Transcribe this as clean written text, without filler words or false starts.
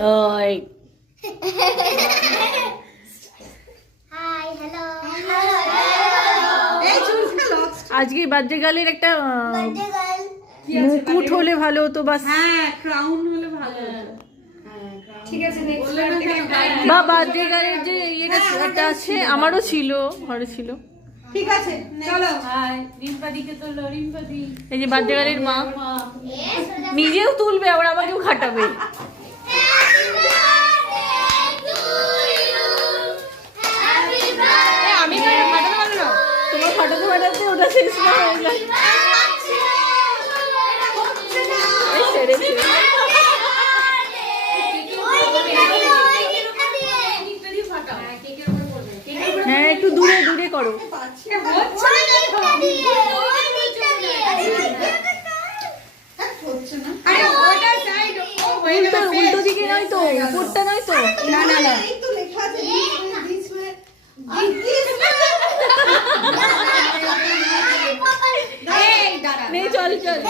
ওই আজকে বার্থডে গার্লের একটা মুকুট হলে ভালো হতো, বাস। হ্যাঁ, ক্রাউন হলে ভালো হতো। ঠিক আছে, বা বার্থডে গার্লের যে ইয়েটা একটা আছে, আমারও ছিল, ঘরে ছিল। ঠিক আছে, চলো। রিম্পাদিকে তোলো, রিম্পাদি। এই যে বার্থডে গার্লের মা নিজেও তুলবে, আবার আমাকেও খাটাবে। আমি ফাটাতে পারবো না, তোমার ফাটাতে ফাটাতে ওটা শেষ না হয়ে যায়। হ্যাঁ, একটু দূরে দূরে করো। উল্টো দিকে নয় তো, উপরটা নয় তো। না না না, চল চল।